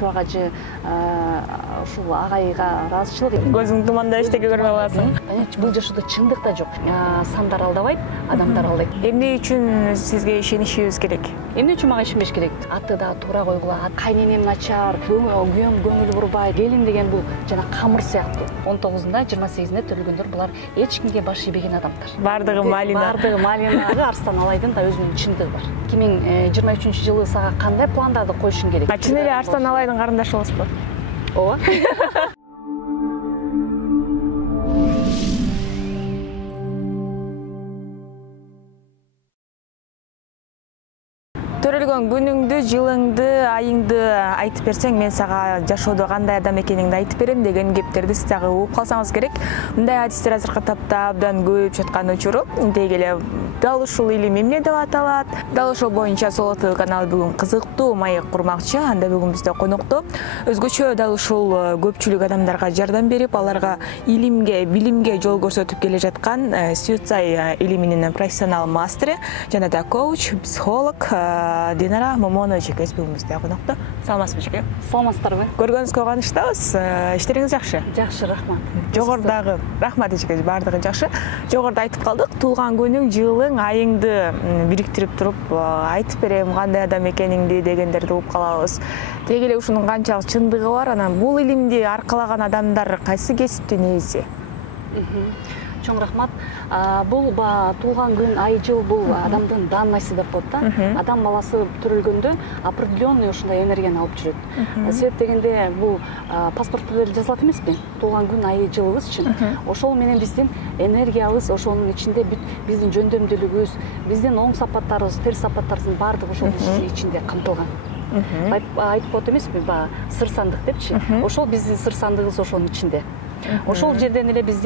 чубагачы ушул агайга ыраазычылык. Көзүң туманда эчтеке көрмөй каласың. Бул жашоодо чындык да жок. Сандар алдабайт, адамдар алдайт. Эмне үчүн сизге ишенишибиз керек? Эмне үчүн мага ишенбеш керек? Аты да туура койгула. Кайненем начар, күйөөм көңүл бурбай, келин деген бул жана камыр сыяктуу. 19-да, 28-де төрөлгөндөр булар эч кимге баш ийбеген адамдар. Бардыгы малина. Бардыгы малина. Арстан Алайдын да өзүнүн чындыгы бар. 2023-жылы сага кандай пландарды коюшуң керек? Чын эле Арстан Алайдын карындашы болосузбу? Ооба. Төрөлгөн күнүңдү, жылыңды, айыңды айтып берсең, мен сага жашоодо кандай адам экениңди айтып берем деген кептерди сиз дагы угуп калсаңыз керек. Мындай адистер азыркы тапта абдан көп жаткан учуруп, деги эле дал ушул илим эмне деп аталат? Дал ошол боюнча Соло ТВ каналы бүгүн кызыктуу маек курмакчы. Анда бүгүн бизде конокто өзгөчө дал ушул көпчүлүк адамдарга жардам берип, аларга илимге, билимге жол көрсөтүп келе жаткан Сюцай илиминин профессионал мастери жана да коуч, психолог Динара Момонова эжекебиз бүгүн бизде конокто. Саламатсызбы эжеке? Саламатсыздарбы? Көргөнүзгө кубанычтабыз. Иштериңиз жакшы? Жакшы, рахмат. Жогорудагы рахмат эжеке, бардыгы жакшы. Жогоруда айтып калдык, туулган күнүң, жылың, айыңды бириктирип туруп айтып берем кандай адам экениңди дегендерди угуп калабыз. Деги эле ушунун канчалык чындыгы бар, анан бул илимди аркалаган адамдар кайсы кесиптин ээси? Чоң рахмат. Бул туулган күн, ай, жыл бул адамдын данныйсы деп коет да. Адам баласы төрөлгөндө определенный ушундай энергияны алып жүрөт. Себеп дегенде бул паспортто деле жазылат эмеспи? Туулган күн, ай, жылыбыз үчүн. Ошол менен биздин энергиябыз, ошонун ичинде биздин жөндөмдүүлүгүбүз, биздин оң сапаттарыбыз, терс сапаттарыбыздын баардыгы ошол ичинде камтылган. Айтып коет эмеспи? Сыр сандык депчи. Ошол биздин сыр сандыгыбыз ошонун ичинде. Ошол жерден эле биз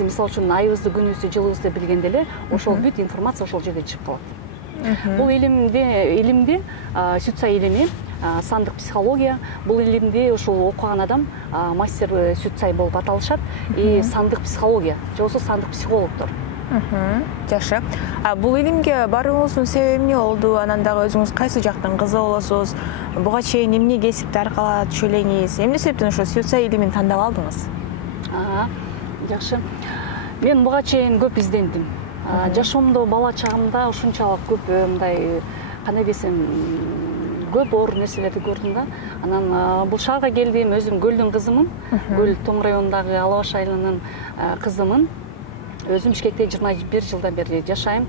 мисалы үчүн айыбызды, күнүбүздү, жылыбызды билгенде эле ошол бүт информация ошол жерде чыгып калат. Бул илимди Сюцай илими, сандык психология, бул илимди ушул окуган адам мастер Сюцай болуп аталышат. И сандык психология, же болбосо сандык психологдор. Жакшы. Бул илимге барууңуздун себеби эмне болду? Анан дагы өзүңүз кайсы жактан кызык болосуз? Буга чейин эмне кесипти аркалап элеңиз? Эмне себептен ошо Сюцай илимин тандап алдыңыз? Жакшы. Мен буга чейин көп издендим. Жашоомдо, бала чагымда ушунчалык көп мындай, кандай десем, көп оор нерселерди көрдүм да. Анан бул шаарга келдим, өзүм Көлдүн кызымын. Көл Тоң районундагы Алабаш айылынын кызымын. Өзүм Бишкекте 21 жылдан бери жашайм.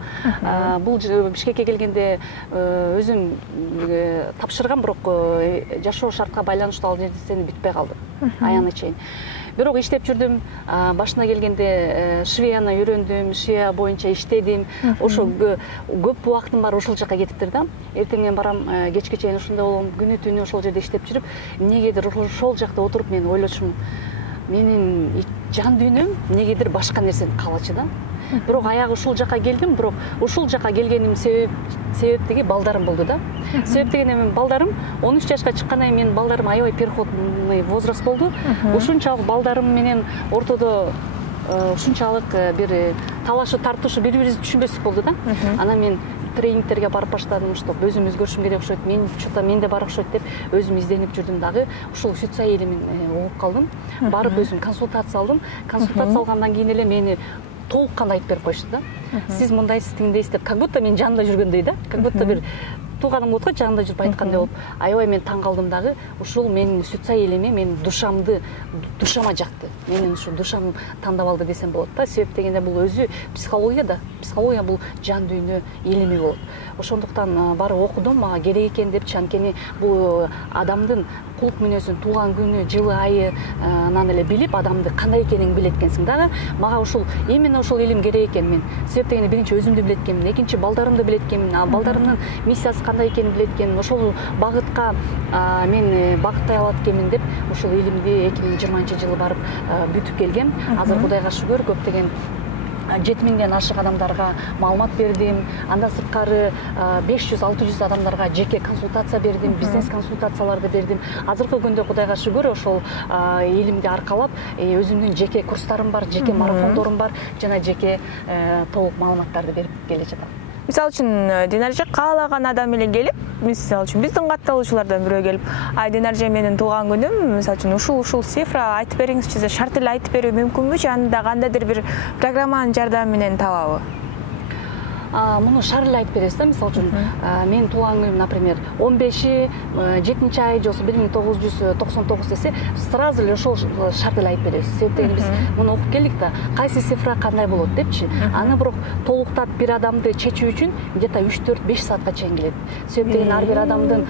Бул Бишкекке келгенде өзүм тапшыргам, бирок жашоо шартка байланыштуу ал жерде бүтпөй калды. Аяна чейин. Бирок иштеп жүрдүм. Башына келгенде швеяны үйрөндүм, швея боюнча иштедим. Ошо көп убактым бар ушул жака кетиптир да. Эртең мен барам, кечке чейин ушунда болом, күнү түнү ошол жерде иштеп жүрүп, эмнегедир ошол жакта отуруп мен ойлошум, менин жан дүйнөм эмнегедир башка нерсени каалачы да. Бирок аягы ушул жака келдим, бирок ушул жака келгеним себептеги балдарым болду да. Себеп дегенде мен балдарым 13 жашка чыккандан кийин менин балдарым аябай переходный возраст болду. Ушунчалык балдарым менен ортодо ушунчалык бир талашы тартышы, бири-бирибизди түшүнбөстүк болду да. Анан мен тренингтерге барып баштадым, что өзүм өзгөрүшүм керек окшойт, мен да бар окшойт деп өзүм изденип жүрдүм дагы. Ушул Сюцай илимин угуп калдым. Барып өзүм консультация алдым. Консультация алгандан кийин эле мени толук кандай айтып берип коюшту да. Сиз мындайсыз, тиңдейсиз деп, как будто мен жанында жүргөндөй да. Как будто бир тууганым болот го, жанында жүрүп айткандай болуп. Аябай мен таң калдым дагы. Ушул менин Сюцай илими менин душама жакты. Менин ушу душам тандап алды десем болот да. Себеп дегенде бул өзү психология да. Психология бул жан дүйнө илими болот. Ошондуктан барып окудум, мага керек экен депчи. Анткени бул адамдын кулк мүнөзүн, туулган күнү, жылы, айы анан эле билип, адамды кандай экенин билет экенсиң дагы. Мага ушул именно ушул илим керек экен мен. Себеп дегенде биринчи өзүмдү билет экенмин, экинчи балдарымды билет экенмин, балдарымдын миссиясы кандай экенин билет экенмин. Ошол багытка мен багыттай алат экенмин деп ушул илимди 2020-жылы барып бүтүп келгем. Азыр Кудайга шүгүр, көптөгөн 7000ден ашык адамдарга маалымат бердим. Андан сырткары 500-600 адамдарга жеке консультация бердим, бизнес консультацияларды бердим. Азыркы күндө Кудайга шүгүр ошол илимди аркалап өзүмдүн жеке курстарым бар, жеке марафондорум бар, жана жеке толук маалыматтарды берип келе жатам. Мисалы үчүн Динаржа каалаган адам эле келип, мисалы үчүн биздин катталуучулардан бирөө келип, ай Динаржа менин туулган күнүм, мисалы үчүн ушул цифра айтып бериңизчи деп шарт эле айтып берүү мүмкүнбү же анда кандайдыр бир программанын жардамы менен табабы? Муну шар эле айтып бересиз да, мисалы үчүн менин туулган күнүм, например, 15 7 ай же 1999 десе, сразу эле ошол шарт эле айтып беребиз. Себеп дегенде биз муну окуп келдик да, кайсы цифра кандай болот депчи. Аны бирок толуктап бир адамды чечүү үчүн где-то 3-4-5 саатка чейин келет. Себеп дегенде ар бир адамдын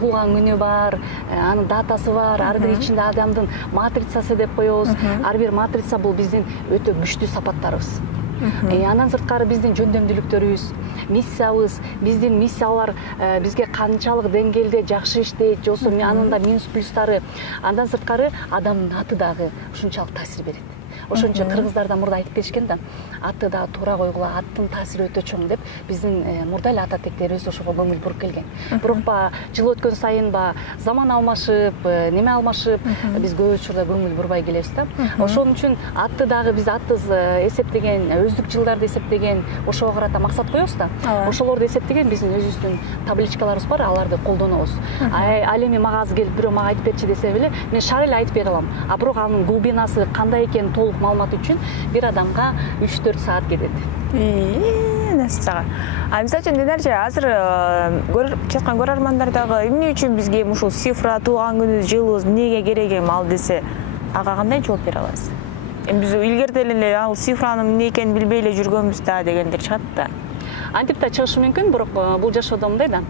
туулган күнү бар, анын датасы бар, ар бир ичинде адамдын матрицасы деп коебуз. Ар бир матрица бул биздин өтө күчтүү сапаттарыбыз. Андан сырткары биздин жөндөмдүүлүктөрүбүз, миссиябыз, биздин миссиялар бизге канчалык деңгээлде жакшы иштейт, же болбосо анында минус плюстары, андан сырткары адамдын аты дагы ушунчалык таасир берет. Ошон үчүн кыргыздарда мурда айтып келишкен да, аты да туура койгула, аттын таасири өтө чоң деп, биздин мурда эле ата тектерибиз ошого көңүл буруп келген. Бирок жыл өткөн сайын заман алмашып, неме алмашып, биз көп учурда көңүл бурбай келебиз да. Ошон үчүн атты дагы биз аттыз эсептеген, өздүк жылдарды эсептеген, ошого карата максат коебуз да. Ошолорду эсептеген биздин өзүбүздүн табличкаларыбыз бар, аларды колдонобуз. Ал эми мага азыр келип бирөө мага айтып берчи десе беле, мен шар эле айтып бере алам. Бирок анын глубинасы кандай экенин толук маалымат үчүн бир адамга 3-4 саат кетет. Насыга. Мисалы үчүн Динаржа азыр көрүп жаткан көрөрмандар дагы эмне үчүн бизге ушул цифра, туулган күнүбүз, жылыбыз эмнеге керек ал десе, ага кандай жооп бере аласыз? Биз илгерден эле ал цифранын эмне экенин билбей эле жүргөнбүз да дегендер чыгат да. Антип да чыгышы мүмкүн, бирок бул жашоодо мындай да.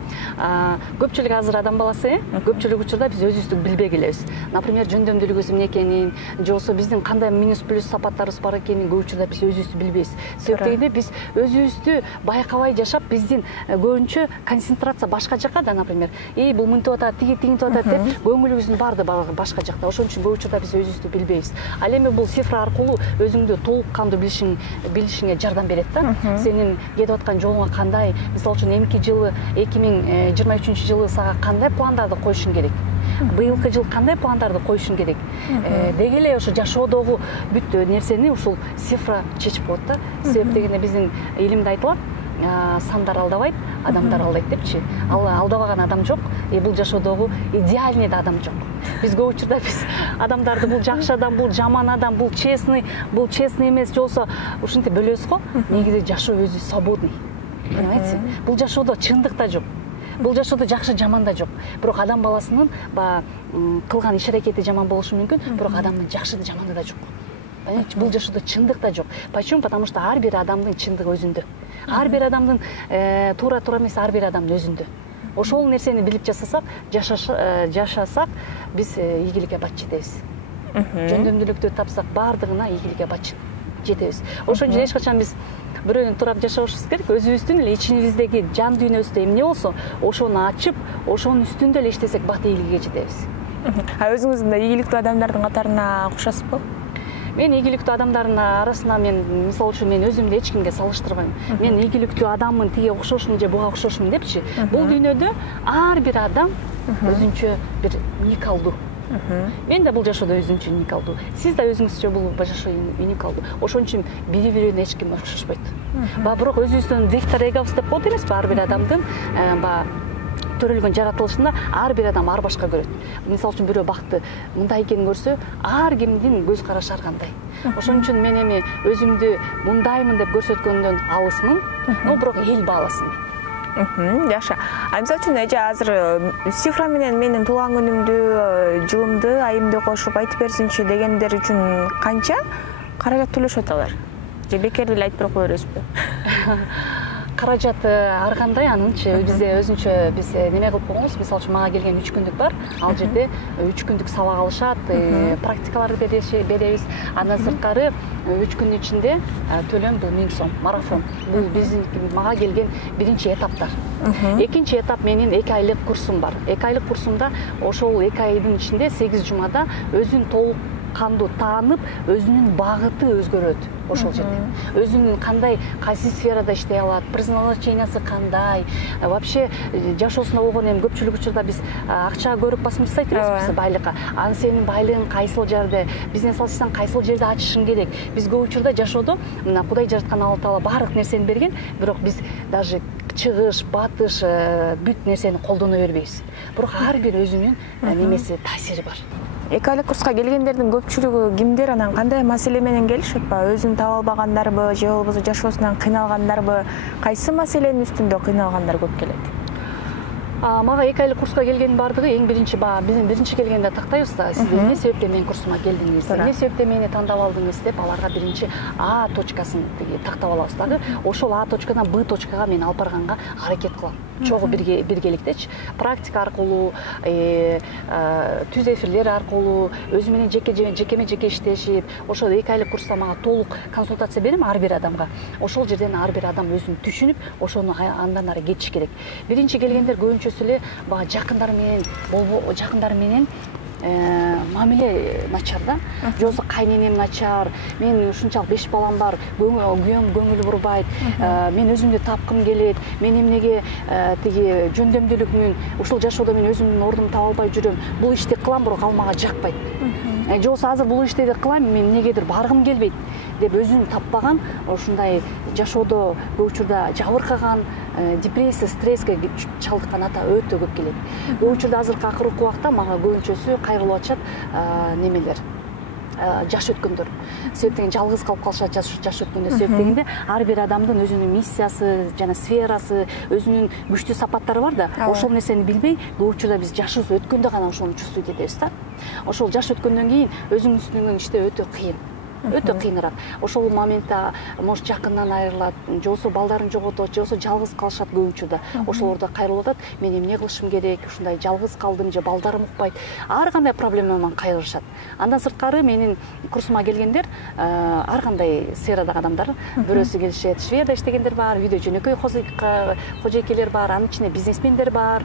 Көпчүлүк азыр адам баласы, көпчүлүк учурда биз өзүбүздү билбей келебиз. Например, жөндөмдүүлүгүбүз эмне экенин, же болбосо биздин кандай минус плюс сапаттарыбыз бар экенин көп учурда биз өзүбүздү билбейбиз. Себеп дегенде биз өзүбүздү байкабай жашап, биздин көбүнчө концентрация башка жакка да, например, бул мынтип атат, тигинтип атат деп көңүлүбүздүн баардыгы башка жакта. Ошон үчүн көп учурда биз өзүбүздү билбейбиз. Ал эми бул цифра аркылуу өзүңдү толук кандуу билишиңе жардам берет да. Сенин кетип аткан кандай, мисалы үчүн эмки жылы 2023 жылы сага кандай пландарды коюшуң керек? Быйылкы жыл кандай пландарды коюшуң керек? Деги эле ошо жашоодогу бүт нерсени ушул цифра чечип коет да. Себеп дегенде биздин илимде айтылат, сандар алдабайт, адамдар алдайт депчи. Ал алдабаган адам жок, бул жашоодогу идеальный да адам жок. Биз көп учурда биз адамдарды бул жакшы адам, бул жаман адам, бул честный эмес, же болбосо ушинтип бөлөбүз го. Негизи жашоо өзү свободный. Понимаете? Бул жашоодо чындык да жок. Бул жашоодо жакшы жаман да жок. Бирок адам баласынын кылган иш-аракети жаман болушу мүмкүн, бирок адамдын жакшы да жаманы да жок. Понимаете? Бул жашоодо чындык да жок. Почему? Потому что ар бир адамдын чындыгы өзүндө. Ар бир адамдын туура эмес, ар бир адамдын өзүндө. Ошол нерсени билип жашасак, биз ийгиликке бат жетебиз. Жөндөмдүүлүктү тапсак, баардыгына ийгиликке бат жетебиз. Ошон үчүн эч качан биз бирөөнү турап жашабышыбыз керек, өзүбүздүн эле ичибиздеги жан дүйнөбүздө эмне болсо, ошону ачып, ошонун үстүндө эле иштесек, бат ийгиликке жетебиз. Өзүңүз мындай ийгиликтүү адамдардын катарына кошасызбы? Мен ийгиликтүү адамдардын арасына мисалы үчүн мен өзүмдү эч кимге салыштырбайм. Мен ийгиликтүү адаммын, тиге окшошмун же буга окшошмун депчи. Бул дүйнөдө ар бир адам өзүнчө бир уникалдуу. Мен да бул жашоодо өзүнчө уникалдуу. Сиз да өзүңүзчө бул жашоо уникалдуу. Ошон үчүн бири-бирине эч ким окшошпойт. Бирок өзүбүздүн вектор эгобуз деп коет эмеспи, ар бир адамдын төрөлгөн жаратылышында ар бир адам ар башка көрөт. Мисалы үчүн бирөө бакты мындай экенин көрсө, ар кимдин көз карашы ар кандай. Ошон үчүн мен эми өзүмдү мындаймын деп көрсөткөндөн алысмын, бирок эл бааласын. Жакшы. Мисалы үчүн эже азыр цифра менен менин туулган күнүмдү, жылымды, айымды кошуп айтып берсинчи дегендер үчүн канча каражат төлөшөт алар? Же бекер эле айтып коя бересизби? Каражаты ар кандай, анынчы бизде өзүнчө биз неме кылып койгонбуз. Мисалы үчүн мага келген 3 күндүк бар. Ал жерде 3 күндүк сабак алышат, практикаларды беребиз. Андан сырткары 3 күн ичинде төлөм бул 1000 сом, марафон. Бул биздин мага келген биринчи этаптар. Экинчи этап менин 2 айлык курсум бар. 2 айлык курсумда ошол 2 айдын ичинде 8 жумада өзүн толук кандуу таанып өзүнүн багыты өзгөрөт ошол жерде. Өзүнүн кандай кайсы сферада иштей алат, предназначениясы кандай, вообще жашоосунда болгон эми көпчүлүк учурда биз акча көрүп басым жасайт эмеспиз байлыкка. Анан сенин байлыгың кайсыл жерде, бизнес ачсаң кайсыл жерде ачышың керек. Биз көп учурда жашоодо мына Кудай жараткан Алла Таала баардык нерсени берген, бирок биз даже чыгыш, батыш бүт нерсени колдоно бербейбиз. Бирок ар бир өзүнүн немеси, таасири бар. Эки айлык курска келгендердин көпчүлүгү кимдер, анан кандай маселе менен келишет? Өзүн таба албагандарбы, же болбосо жашоосунан кыйналгандарбы? Кайсы маселенин үстүндө кыйналгандар көп келет? Мага эки айлык курска келгендин баардыгы эң биринчи биздин биринчи келгенде тактайбыз да, сиз эмне себептен менин курсума келдиңиз, эмне себептен мени тандап алдыңыз деп аларга биринчи А точкасын тактап алабыз дагы. Ошол А точкадан Б точкага мен алып барганга аракет кылам. Чогуу биргеликтечи практика аркылуу, түз эфирлер аркылуу, өзү менен жекеме жеке иштешип, ошол эки айлык курста мага толук консультация берем ар бир адамга. Ошол жерден ар бир адам өзүн түшүнүп, ошону андан ары кетиш керек. Биринчи келгендер көбүнчөсү эле баягы жакындар менен мамиле начар да. Же болбосо кайненем начар, мен ушунчалык 5 балам бар, күйөөм көңүл бурбайт, мен өзүмдү тапкым келет, мен эмнеге тиги жөндөмдүүлүкмүн, ушул жашоодо мен өзүмдүн ордумду таба албай жүрөм, бул ишти кылам, бирок ал мага жакпайт. Же болбосо азыр бул ишти кылам, мен эмнегедир баргым келбейт деп өзүн таппаган, ушундай жашоодо көп учурда жабыркаган, депрессия, стресске чалдыккан ата өтө көп келет. Көп учурда азыркы акыркы убакта мага көбүнчөсү кайрылып атышат немелер, жаш өткөндөр. Себеп деген жалгыз калып калышат жаш өткөндө. Себеп дегенде ар бир адамдын өзүнүн миссиясы жана сферасы, өзүнүн күчтүү сапаттары бар да. Ошол нерсени билбей, көп учурда биз жашыбыз өткөндө гана ошону чувствовать этебиз да. Ошол жаш өткөндөн кийин өзүңүн үстүңөн иштөө өтө кыйын. Өтө кыйыныраак. Ошол моментте может жакындан айрылат, же болбосо балдарын жоготот, же болбосо жалгыз калышат көп учурда. Ошолордо кайрылып атат, мен эмне кылышым керек, ушундай жалгыз калдым, же балдарым укпайт. Ар кандай проблема менен кайрылышат. Андан сырткары менин курсума келгендер ар кандай сферадагы адамдар. Бирөөсү келишет, Шведияда иштегендер бар, үйдө жөнөкөй кожойкелер бар, анын ичинде бизнесмендер бар,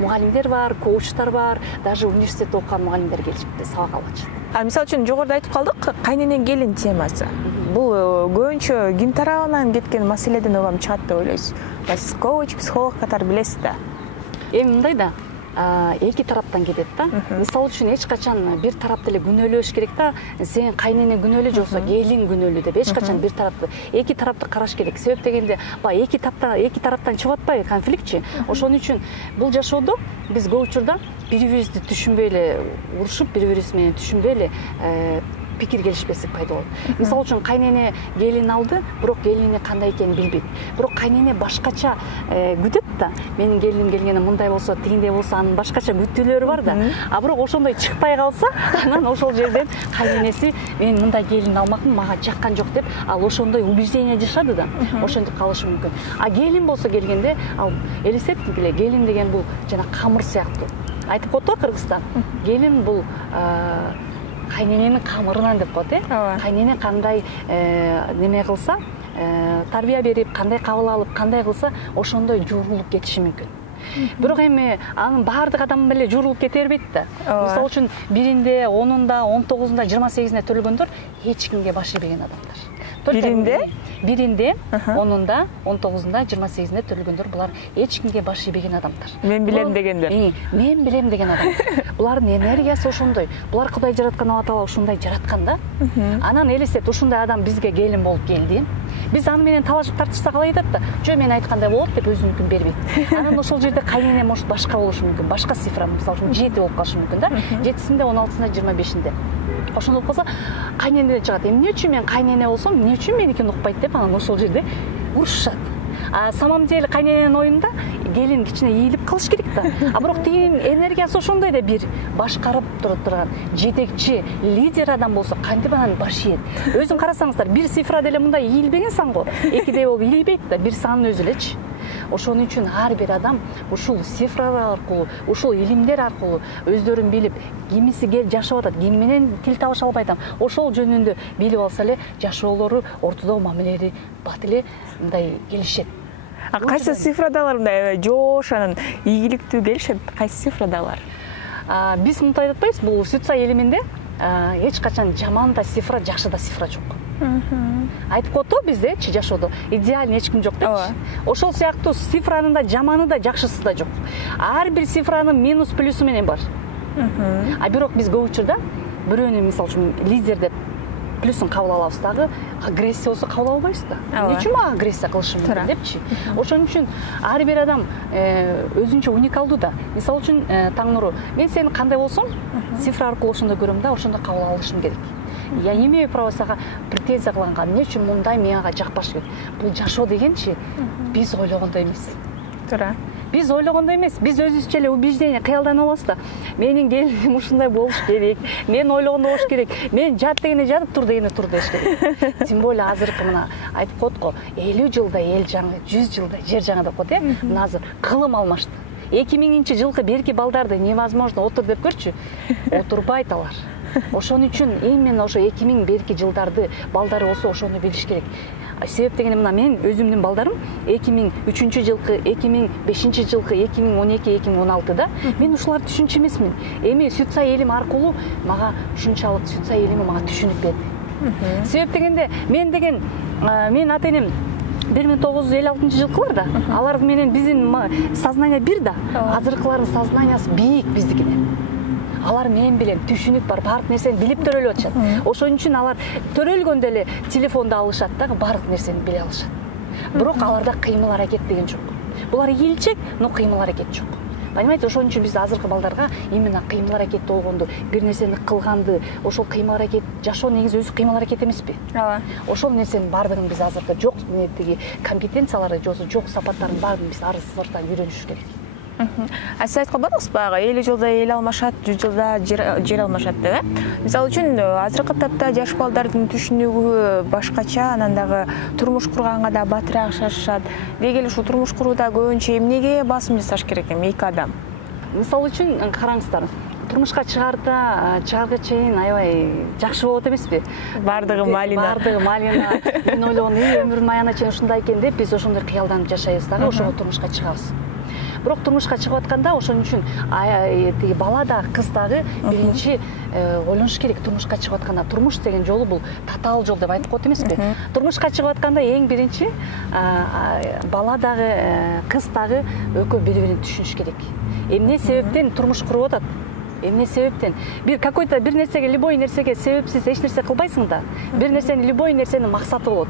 мугалимдер бар, коучтар бар, даже университетте окуган мугалимдер келишип сабак алып атышат. Мисалы үчүн жогоруда айтып калдык, кайнене келин темасы. Бул көбүнчө ким тарабынан кеткен маселеден улам чыгат деп ойлойсуз? Сиз коуч, психолог катары билесиз да. Эми мындай да, эки тараптан кетет да. Мисалы үчүн эч качан бир тарапты эле күнөөлөш керек да. Сен кайнене күнөөлүү, же болбосо келин күнөөлүү деп эч качан бир тарапты, эки тарапты караш керек. Себеп дегенде, баягы эки тараптан чыгып атпайбы конфликтчи. Ошон үчүн бул жашоодо биз көп учурда бири-бирибизди түшүнбөй эле урушуп, бири-бирибиз менен түшүнбөй эле пикир келишпестик пайда болот. Мисалы үчүн кайнене келин алды, бирок келини кандай экенин билбейт. Бирок кайнене башкача күтөт да. Менин келиним келгенде мындай болсо, тигиндей болсо, анын башкача күтүүлөрү бар да. Бирок ошондой чыкпай калса, анан ошол жерден кайненеси мен мындай келин алмакмын, мага жаккан жок деп, ал ошондой убеждение жашады да. Ошентип калышы мүмкүн. Келин болсо келгенде, ал элестеттик эле, келин деген бул жана камыр сыяктуу. Айтып коет го Кыргызстан. Келин бул кайнененин камырынан деп коет, Кайнене кандай неме кылса, тарбия берип, кандай кабыл алып, кандай кылса, ошондой жуурулуп кетиши мүмкүн. Бирок эми анын баардык адам эле жуурулуп кете бербейт да. Мисалы үчүн 1-инде, 10-унда, 19-унда, 28-ине төлгөндөр эч кимге баш ийбеген адамдар. Биринде, 10-унда, 19-унда, 28-ине төлгөндөр булар эч кимге баш ийбеген адамдар. Мен билем дегендер. Мен билем деген адамдар. Булардын энергиясы ошондой. Булар Кудай жараткан Алла Таала ушундай жараткан да. Анан элестет, ушундай адам бизге келин болуп келди. Биз аны менен талашып тартышсак алай айтат да. Жөө мен айткандай болот деп өзүнүкүн бербейт. Анан ошол жерде кайнене может башка болушу мүмкүн, башка цифра, мисалы үчүн 7 болуп калышы мүмкүн да. 7-синде, 16-сында, 25-инде. Ошондой болсо, кайненеден чыгат. Эмне үчүн мен кайнене болсом, эмне үчүн меникин укпайт деп анан ошол жерде урушушат. Самом деле кайнененин оюнда келин кичине ийилип калыш керек да. Бирок тигинин энергиясы ошондой да, бир башкарып турган жетекчи, лидер адам болсо кантип анан баш ийет. Өзүң карасаңыздар, бир цифра деле мындай ийилбеген сан го. Экидей болуп ийилбейт да, бир санын өзү элечи. Ошон үчүн ар бир адам ушул цифралар аркылуу, ушул илимдер аркылуу өздөрүн билип, кимиси келип жашап атат, ким менен тил табыша албайт, ошол жөнүндө билип алса эле жашоолору ортодо мамилеleri бат эле мындай келишет. Кайсы цифрадалар мындай жоош, анан ийгиликтүү келишет? Кайсы цифрадалар? Биз мындай айтпайбыз, бул Сүтсай элиминде эч качан жаман да цифра, жакшы да цифра жок. Айтып коет биздечи жашоодо идеальный эч ким жок депчи. Ошол сыяктуу цифранын да жаманы да жакшысы да жок. Ар бир цифранын минус плюсу менен бар. А бирок биз көп учурда бирөөнү мисалы үчүн лидер деп плюсун кабыл алабыз дагы, агрессия болсо кабыл албайбыз да. Эмне үчүн мага агрессия кылышым мүмкүн депчи. Ошон үчүн ар бир адам өзүнчө уникалдуу да. Мисалы үчүн Таңнуру, мен сени кандай болсоң, цифра аркылуу ошондо көрөм да, ошондо кабыл алышым керек. Я не имею права сага претензия кылганга, эмне үчүн мындай мага жакпаш керек. Бул жашоо дегенчи биз ойлогондой эмес. Туура. Биз ойлогондой эмес, биз өзүбүзчө эле убеждение кыялданып алабыз да. Менин келиним ушундай болуш керек, мен ойлогондой болуш керек, мен жат дегенде жатып, тур дегенде тур деш керек. Тем более азыркы мына айтып коет го, 50 жылда эл жаңы, 100 жылда жер жаңы деп коет, Мына азыр кылым алмашты. 2000-жылкы берки балдарды невозможно отур деп көрчү. Отурбайт алар. Ошон үчүн именно ошо 2000 берки жылдарды балдары болсо ошону билиш керек. Себеп дегенде мына мен өзүмдүн балдарым 2003-жылкы, 2005-жылкы, 2012-2016да мен ушуларды түшүнчү эмесмин. Эми Сүтсай элим аркылуу мага ушунчалык Сүтсай элими мага түшүнүк берди. Себеп дегенде мен ата-энем 1956-жылкылар да, алар менен биздин сознание бир да, азыркылардын сознаниясы бийик биздикинен. Алар мен билем түшүнүк бар, баардык нерсени билип төрөлүп атышат. Ошон үчүн алар төрөлгөндө эле телефонду алышат дагы, баардык нерсени биле алышат. Бирок аларда кыймыл аракет деген жок. Булар ийилчек, но кыймыл аракет жок. Понимаете, ошон үчүн биз азыркы балдарга именно кыймыл аракет болгонду, бир нерсени кылганды, ошол кыймыл аракет, жашоо негизи өзү кыймыл аракет эмеспи? Ооба. Ошол нерсенин баардыгын биз азыркы жок компетенциялары, жок сапаттарын баарын биз арыздардан үйрөнүш керек. А сиз айткан болдуңуз баягы 50 жылда эл алмашат, 100 жылда жер алмашат деп. Мисалы үчүн азыркы тапта жаш балдардын түшүнүгү башкача, анан дагы турмуш курганга да батыраак шашышат. Деги эле ушул турмуш курууда көбүнчө эмнеге басым жасаш керек эми эки адам? Мисалы үчүн караңыздар, турмушка чыгарга чейин аябай жакшы болот эмеспи? Бардыгы малина. Бардыгы малина. Мен ойлогом, өмүрүмдүн аягына чейин ушундай экен деп биз ошондой кыялданып жашайбыз дагы, ошого турмушка чыгабыз. Бирок турмушка чыгып атканда ошон үчүн тиги бала да, кыз дагы биринчи ойлонуш керек. Турмушка чыгып атканда турмуш деген жолу бул татаал жол деп айтып коет эмеспи? Турмушка чыгып атканда эң биринчи бала дагы, кыз дагы экөө бири-бирин түшүнүш керек. Эмне себептен турмуш куруп атат? Эмне себептен? Какой-то бир нерсеге, любой нерсеге себепсиз эч нерсе кылбайсың да. Бир нерсенин, любой нерсенин максаты болот,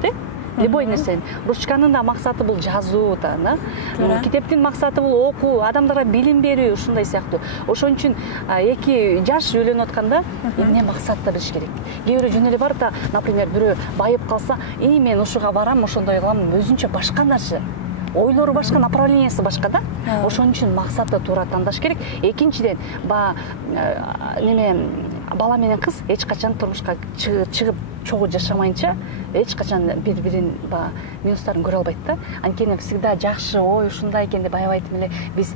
Любой нерсенин. Ручканын да максаты бул жазуу да. Китептин максаты бул окуу, адамдарга билим берүү, ушундай сыяктуу. Ошон үчүн эки жаш үйлөнүп атканда эмне максатты билиш керек. Кээ бирөө жөн эле бар да, например, бирөө байып калса, мен ушуга барам, ошондой кылам, өзүнчө башка нерсе. Ойлору башка, направлениясы башка да. Ошон үчүн максатты туура тандаш керек. Экинчиден, бала менен кыз эч качан турмушка чыгып чогуу жашамайынча эч качан бири-бирин минустарын көрө албайт да. Анткени всегда жакшы, ой ушундай экен деп аябай эле биз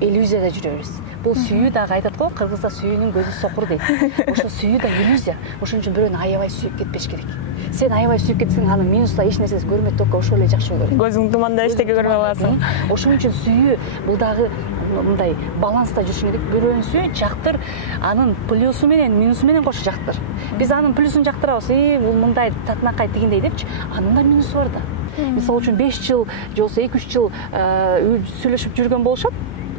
иллюзияда жүрөбүз. Бул сүйүү дагы айтат го, кыргызда сүйүүнүн көзү сокур дейт. Ошо сүйүү да иллюзия. Ошон үчүн бирөөнү аябай сүйүп кетпеш керек. Сен аябай сүйүп кетсең, анын минуста эч нерсеси көрмөйт, только ошол эле жакшы болор. Көзүң туманда эчтеке көрмөй каласың. Ошон үчүн сүйүү бул дагы мындай баланста жүрүш керек. Бирөөнү сүй, жактыр, анын плюсу менен, минусу менен кошо жактыр. Биз анын плюсун жактырабыз, бул мындай татынакай тигиндей депчи, анын да минусу бар да. Мисалы үчүн 5 жыл же болбосо 2-3 жыл сүйлөшүп жүргөн болушат.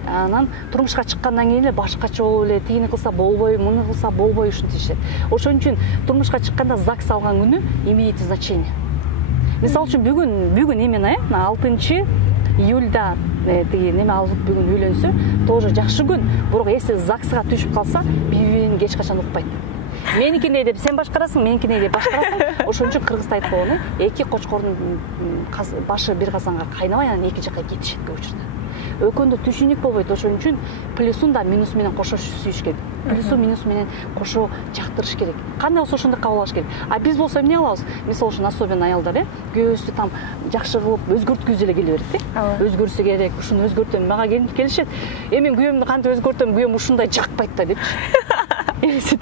Анан турмушка чыккандан кийин эле башкача болуп эле, тигини кылса болбой, муну кылса болбой ушинтишет. Ошон үчүн турмушка чыкканда ЗАГС алган күнү имеет значение. Мисалы үчүн бүгүн именно 6 июльда тиги неме алып бүгүн үйлөнсө, тоже жакшы күн. Бирок эси ЗАГСга түшүп калса, бири-бирин эч качан укпайт. Меникине деп сен башкарасың, меникине деп башкарасың. Ошон үчүн кыргызда айтып койгон, эки кочкордун башы бир казанга кайнабай, анан эки жакка кетишет көп учурда. Өкөндө түшүнүк болбойт. Ошон үчүн плюсун да минусу менен кошо сүйүш керек. Плюсу минусу менен кошо жактырыш керек. Кандай болсо ошондой кабыл алыш керек. А биз болсо эмне кылабыз? Мисалы үчүн особенно аялдар, көбүсү там жакшы кылып өзгөрткүзү эле келе берет, Өзгөрсө керек, ушуну өзгөртөм. Мага келишет. Мен күйөөмдү кантип өзгөртөм? Күйөөм ушундай жакпайт да депчи.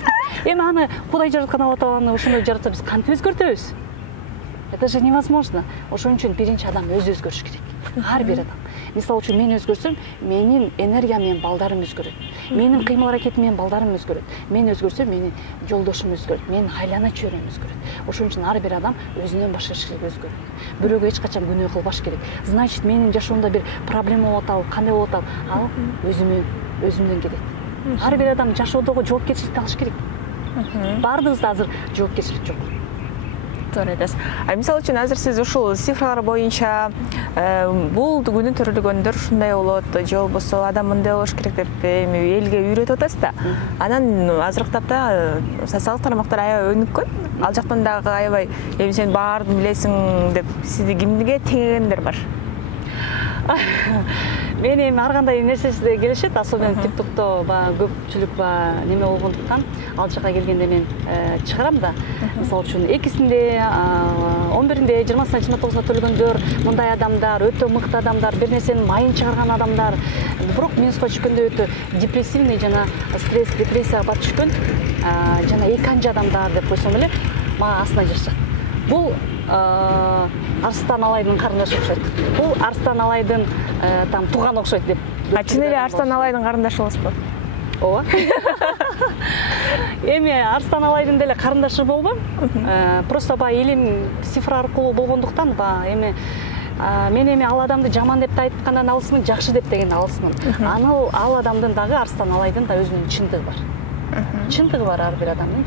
Эми аны Кудай жараткан Алла Тааланы ушундай жаратса биз кантип өзгөртөбүз? Это же невозможно. Ошон үчүн биринчи адам өзү өзгөрүш керек. Ар бир адам. мисалы үчүн мен өзгөрсөм менин энергиям менен балдарым өзгөрөт, менин кыймыл аракетим менен балдарым өзгөрөт, мен өзгөрсөм менин жолдошум өзгөрөт, менин айлана чөйрөм өзгөрөт. Ошон үчүн ар бир адам өзүнөн башка керек өзгөрөт. Бирөөгө эч качан күнөө кылбаш керек. Значит, менин жашоомдо бир проблема болуп атабы, кандай болуп атабы, ал өзүмдөн келет. Ар бир адам жашоодогу жоопкерчиликти алыш керек. Бардыгыбызда азыр жоопкерчилик жок. Туура айтасыз. Мисалы үчүн азыр сиз ушул цифралар боюнча бул күнү төрөлгөндөр ушундай болот, же болбосо адам мындай болуш керек деп эми элге үйрөтүп атасыз да. Анан азыркы тапта социалдык тармактар аябай өнүккөн. Ал жактан дагы аябай эми сен баарын билесиң деп сизди кимге теңегендер бар? Мен эми ар кандай нерсесине келишет, особенно TikTok'то көпчүлүк неме болгондуктан ал жака келгенде мен чыгарам да. Мисалы үчүн экисинде, 11-inde, 20-сына, 29-на төлгөндөр, мындай адамдар, өтө мыкты адамдар, бир нерсенин майын чыгарган адамдар. Бирок минуска түшкөндө өтө депрессивный жана стресс, депрессияга батып түшкөн жана эканчы адамдар деп койсом эле, мага астына жазышат. Бул Арстан Алайдын карындашы окшойт. Бул Арстан Алайдын там тууганы окшойт деп. Чын эле Арстан Алайдын карындашы болосузбу? Ооба. Эми Арстан Алайдын деле карындашы болбойм. Просто илим цифра аркылуу болгондуктан эми мен эми ал адамды жаман деп айткандан алысмын, жакшы деп деген алысмын. Ал адамдын дагы Арстан Алайдын да өзүнүн чындыгы бар. Чындыгы бар ар бир адамдын.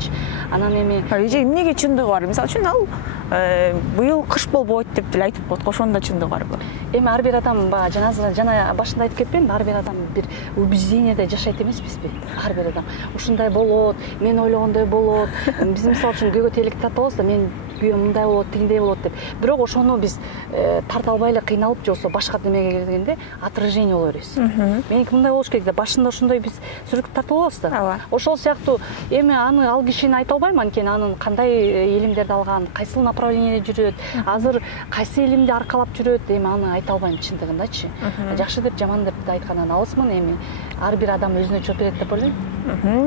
Анан эми эмнеге чындыгы бар? Мисалы үчүн ал быйыл кыш болбойт деп деле айтып коет. Ошондо чындыгы барбы? Эми ар бир адам жана башында айтып кетпейм, ар бир адам бир убеждениеде жашайт эмеспизби? Ар бир адам ушундай болот, мен ойлогондой болот. Биз мисалы үчүн күйгө тейлик тартабыз да, мен күйөө мындай болот, тигиндей болот деп. Бирок ошону биз тарта албай эле кыйналып, же болбосо башка немеге келгенде отражение боло беребиз. Меники мындай болуш керек деп башында ошондой биз сүрүктү тартып алабыз да. Ошол сыяктуу эми ал кишини айта албайм, анткени анын кандай илимдерди алган, кайсыл направлениеде жүрөт, азыр кайсы илимди аркалап жүрөт, эми аны айта албайм чындыгындачы. Жакшы деп, жаман деп айткандан алысмын, эми ар бир адам өзүнө жооп берет деп ойлойм.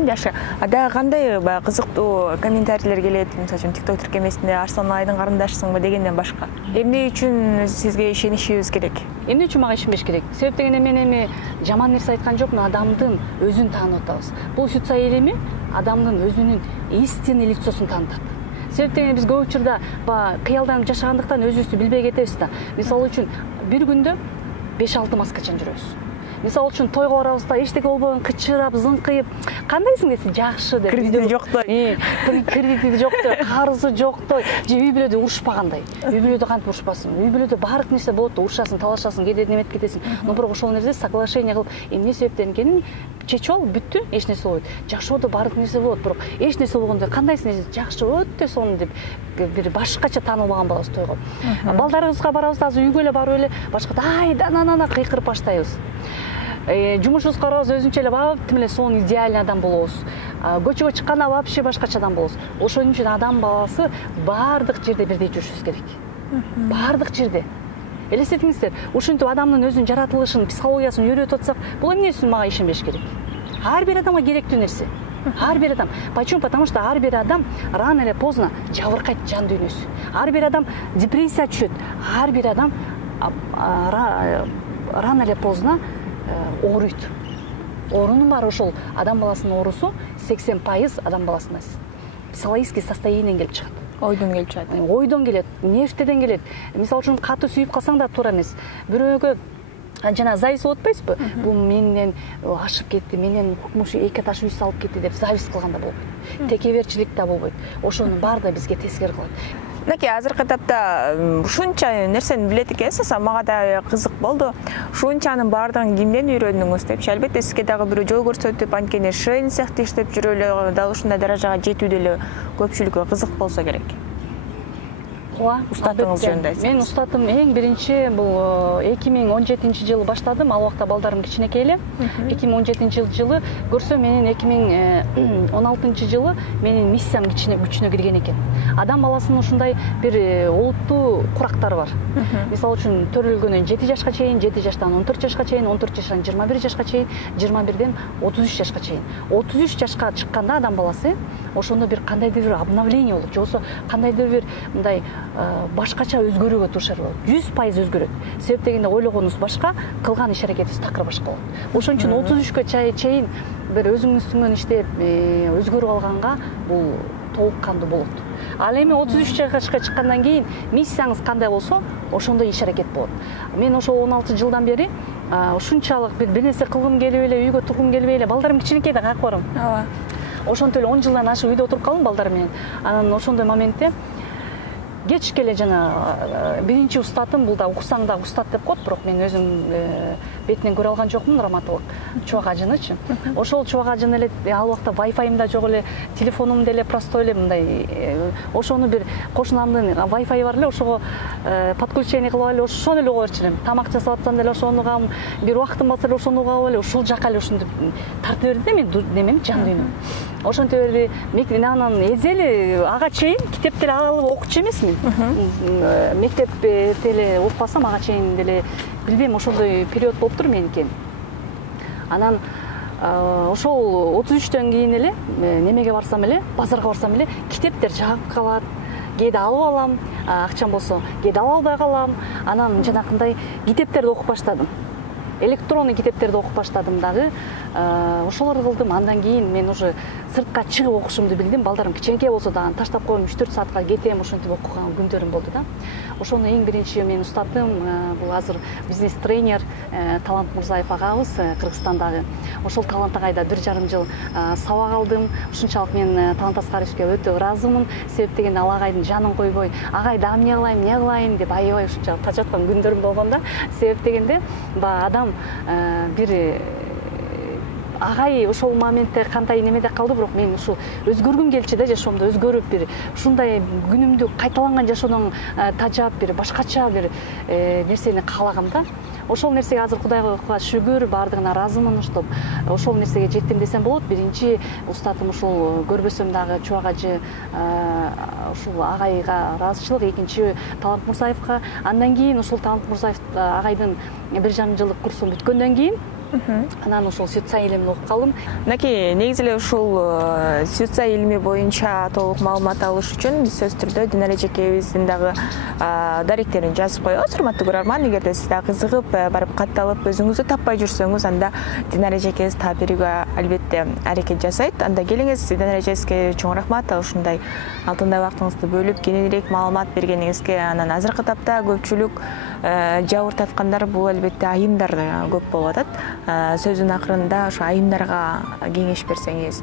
Жакшы. Дагы кандай кызыктуу комментарийлер келет, мисалы үчүн TikTok тиркемесинде Арстан Алайдын карындашысыңбы дегенден башка. Эмне үчүн сизге ишенишибиз керек? Эмне үчүн мага ишенбеш керек? Себеп дегенде мен эми жаман нерсе айткан жокмун, адамдын өзүн таанып атабыз. Бул сюца илими адамдын өзүнүн истинный лицосун таанытат. Себеп дегенде биз көп учурда кыялданып жашагандыктан өзүбүздү билбей кетебиз да. Мисалы үчүн бир күндө 5-6 маскачан жүрөбүз. Мисалы үчүн тойго барабыз да, эчтеке болбогон кычырап, зыңкыйып, кандайсың десе, жакшы деп. Кредити жоктой. Кредити жоктой, карызы жоктой, же үй бүлөдө урушпагандай. Үй бүлөдө кантип урушпасын? Үй бүлөдө баардык нерсе болот да, урушасың, талашасың, кээде неметип кетесиң. Но бирок ошол нерсе соглашение кылып, эмне себептен экенин чечип алып, бүттү, эч нерсе болбойт. Жашоодо баардык нерсе болот, бирок эч нерсе болгондо кандайсың десе, жакшы, өтө сонун деп бир башкача таанылбаган болобуз тойго. Балдарыбызга барабыз да, азыр үйгө эле барып эле башкача айда кыйкырып баштайбыз. Жумушубузга барабыз, өзүнчө эле тим эле сонун идеальный адам болобуз. Көчөгө чыкканда вообще башкача адам болобуз. Ошон үчүн адам баласы баардык жерде бирдей жүрүшүбүз керек. Баардык жерде. Элестетиңиздер, ушинтип адамдын өзүнүн жаратылышын, психологиясын үйрөтүп атсак, бул эмне үчүн мага ишенбеш керек? Ар бир адамга керектүү нерсе. Ар бир адам. Почему? Потому что ар бир адам рано или поздно жабыркайт жан дүйнөсү. Ар бир адам депрессия түшөт. Ар бир адам рано или поздно ооруйт. Оорунун баары ошол адам баласынын оорусу 80% адам баласына психологический состояниеден келип чыгат. Ойдон келип чыгат. Ойдон келет, нервден келет. Мисалы үчүн катуу сүйүп калсаң да туура эмес. Бирөөгө жана зависть болуп атпайсызбы? Бул менден ашып кетти, менен укмуш эки этаж үй салып кетти деп зависть кылганда болбойт. Текеберчилик да болбойт. Ошонун баары да бизге тескери кылат. Мынакей азыркы тапта ушунча нерсени билет экенсиз, мага да кызык болду. Ушунчанын баардыгын кимден үйрөндүңүз депчи. Албетте сизге дагы бирөө жол көрсөтүп, анткени шейн сыяктуу иштеп жүрө эле дал ушундай даражага жетүү деле көпчүлүккө кызык болсо керек. Устатыңыз жөнүндө айтсаңыз. Мен устатым эң биринчи бул 2017-жылы баштадым. Ал убакта балдарым кичинекей эле. 2017-жылы көрсөм менин 2016-жылы менин миссиям күчүнө кирген экен. Адам баласынын ушундай бир олуттуу курактары бар. Мисалы үчүн төрөлгөндөн 7 жашка чейин, 7 жаштан 14 жашка чейин, 14 жаштан 21 жашка чейин, 21ден 33 жашка чейин. 33 жашка чыкканда адам баласы ошондо бир кандайдыр бир обновление болот. Жоксо кандайдыр бир мындай башкача өзгөрүүгө туушар болот. 100% өзгөрөт. Себеп дегенде ойлогонубуз башка, кылган иш-аракетибиз такыр башка болот. Ошон үчүн 33-кө чейин бир өзүңүздүн иштеп өзгөрүп алганга бул толук кандуу болот. Ал эми 33 жашка чыккандан кийин миссияңыз кандай болсо, ошондой иш-аракет болот. Мен ошо 16 жылдан бери ушунчалык бир нерсе кылгым келип эле, үйгө тургум келбей эле, балдарым кичинекейде кайык барам. Ооба. Ошентип эле 10 жылдан ашык үйдө отуруп калдым балдар менен. Анан ошондой моментте кеч келе жана биринчи устатым, бул да уксаң да устат деп коет, бирок мен өзүм бетинен көрө алган жокмун, раматылык Чубак ажынычы. Ошол Чубак ажын эле ал убакта Wi-Fi'м да жок эле, телефонум деле простой эле мындай. Ошону бир кошунамдын Wi-Fi бар эле, ошого подключение кылып эле ошону эле уга берчү элем. Тамак жасап атсам деле ошону угам, бир убактым болсо эле ошону угап эле ушул жака эле ушинтип тартып берди да мен немени, жан дүйнөм. Ошентип эле мен анан эзели ага чейин китептер алып окучу эмесмин. Мектепте эле окупасам ага чейин деле билбейм, ошондой период болуптур меники. Анан ошол 33төн кийин эле немеге барсам эле, базарга барсам эле китептер жагып калат. Кээде алып алам, акчам болсо, кээде ала албай калам. Анан жанакындай китептерди окуп баштадым. Электронный китептерди окуп баштадым дагы. Ошолорду кылдым. Андан кийин мен уже сыртка чыгып окушумду билдим. Балдарым кичинекей болсо дагы таштап коюм, 3-4 саатка кетем, ошентип окуган күндөрүм болду да. Ошону эң биринчи мен устатым, бул азыр бизнес-тренер Талант Мурзаев агабыз Кыргызстандагы. Ошол Талант агайда 1,5 жыл сабак алдым. Ушунчалык мен Талант Аскаровичке өтө ыраазымын. Себеп дегенде ал агайдын жанын койбой, агай дагы эмне кылайын деп аябай ушунчалык тажаткан күндөрүм болгон да. Себеп дегенде баягы адам бир агай ошол моментте кандай немеде калды, бирок мен ушул өзгөргүм келчү да, жашоомдо өзгөрүп бир ушундай күнүмдү кайталанган жашоодон тажап бир башкача бир нерсени каалагам да. Ошол нерсеге азыр Кудайга шүгүр, баардыгына ыраазымын, уштап ошол нерсеге жеттим десем болот. Биринчи устатым ушул көрбөсөм дагы Чубак ажы, ушул агайга ыраазычылык, экинчи Талант Мурзаевка. Андан кийин ушул Талант Мурзаев агайдын 1,5 жылдык курсун бүткөндөн кийин анан ошол сюца илимин окуп калдым. Мынакей негизи эле ушул сюца илими боюнча толук маалымат алыш үчүн биз сөз түрдө Динара эжекебиздин дагы даректерин жазып коебуз. Урматтуу көрөрман, эгерде сиз да кызыгып барып катталып өзүңүздү таппай жүрсөңүз, анда Динара эжекебиз таап берүүгө албетте аракет жасайт. Анда келиңиз. Динара эжекебизге чоң рахмат, ушундай алтындай убактыңызды бөлүп кененирээк маалымат бергениңизге. Анан азыркы тапта көпчүлүк жабыртаткандар бул албетте айымдар көп болуп атат. Сөзүн акырында ошо айымдарга кеңеш берсеңиз,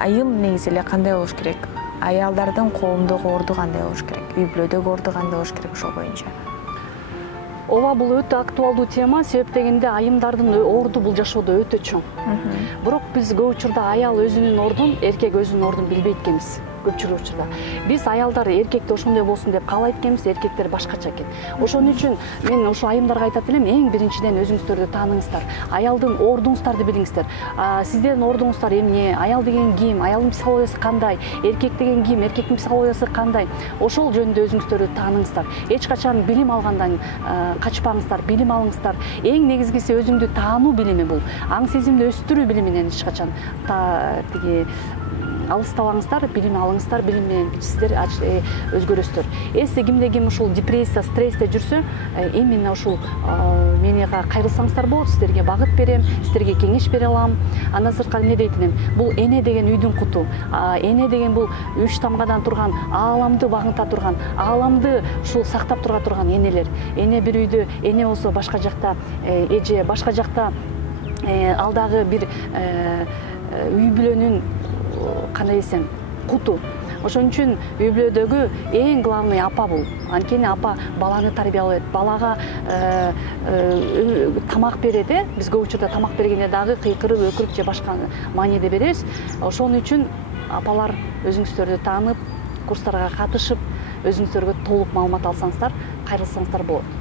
айым негизи эле кандай болуш керек? Аялдардын коомдогу орду кандай болуш керек? Үй бүлөдөгү орду кандай болуш керек ошол боюнча? Ооба, бул өтө актуалдуу тема. Себеп дегенде айымдардын орду бул жашоодо өтө чоң. Бирок биз көп учурда аял өзүнүн ордун, эркек өзүнүн ордун билбейт экенбиз. Көпчүлүк учурда биз аялдар эркекте ошондой болсун деп каалайт экенбиз, эркектер башкача экен. Ошон үчүн мен ошо айымдарга айтат элем, эң биринчиден өзүңүздөрдү тааныңыздар, аялдын ордуңуздарды билиңиздер. Сиздердин ордуңуздар эмне, аял деген ким, аялдын психологиясы кандай, эркек деген ким, эркектин психологиясы кандай, ошол жөнүндө өзүңүздөрдү тааныңыздар. Эч качан билим алгандан качпаңыздар, билим алыңыздар. Эң негизгиси өзүңдү таануу билими бул. Аң сезимди өстүрүү билиминен эч качан алыстабаңыздар, билим алыңыздар, билим менен сиздер өзгөрөсүздөр. Эсте кимде ким ушул депрессия, стрессте жүрсө, именно ушул мене кайрылсаңыздар болот, сиздерге багыт берем, сиздерге кеңеш бере алам. Андан сырткары эмне дейт элем? Бул эне деген үйдүн куту. Эне деген бул 3 тамгадан турган, ааламды багынта турган, ааламды ушул сактап тура турган энелер. Эне бир үйдө, эне болсо башка жакта эже, башка жакта ал дагы бир үй бүлөнүн кандай десем, куту. Ошон үчүн үй бүлөдөгү эң главный апа бул. Анткени апа баланы тарбиялайт, балага тамак берет. Биз көп учурда тамак бергенде дагы кыйкырып, өкүрүп же башка мааниде беребиз. Ошон үчүн апалар өзүңүздөрдү таанып, курстарга катышып, өзүңүздөргө толук маалымат алсаңыздар, кайрылсаңыздар болот.